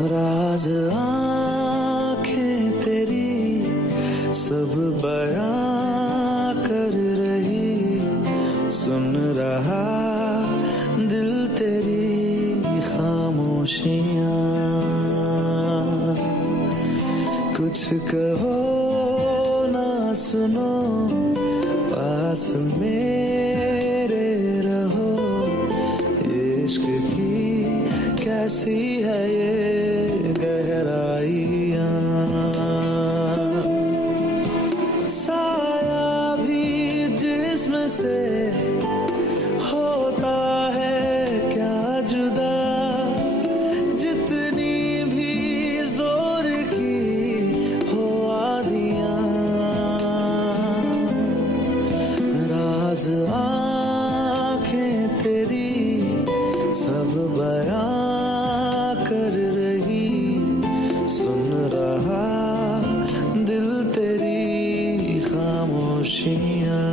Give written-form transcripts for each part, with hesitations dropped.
राज आँखें तेरी सब बयां कर रही, सुन रहा दिल तेरी खामोशियाँ। कुछ कहो ना सुनो, पास मेरे रहो, इश्क की कैसी है ये गहराइयाँ। साया भी जिस्म से होता है क्या जुदा, जितनी भी जोर की हो आदियाँ। राज आँखें तेरी सब बयां कर रही, सुन रहा दिल तेरी खामोशियाँ।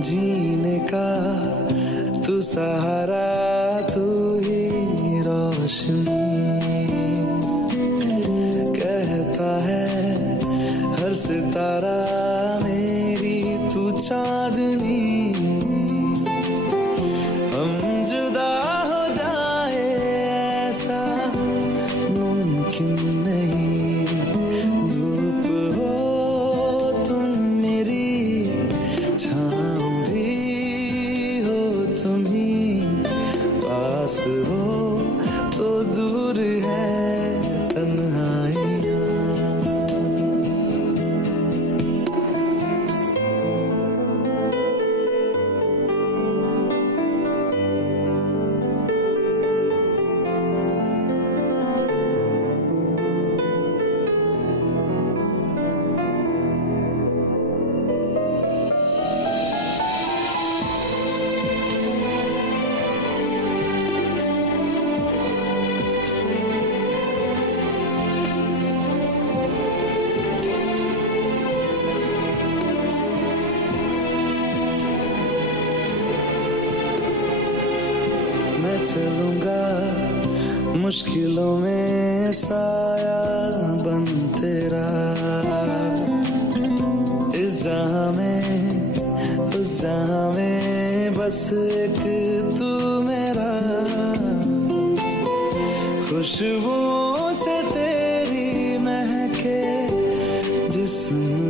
जीने का तू सहारा, तू ही रोशनी, कहता है हर सितारा मेरी तू चांदनी। हम जुदा हो जाए ऐसा मुमकिन नहीं, धूप हो तुम मेरी, छाँव तुम ही, पास हो तो दूर है तन्हाइयाँ। मैं चलूंगा मुश्किलों में साया बन तेरा, इस जहां में उस जहां में बस एक तू मेरा। खुशबुओं से तेरी महके जिस्म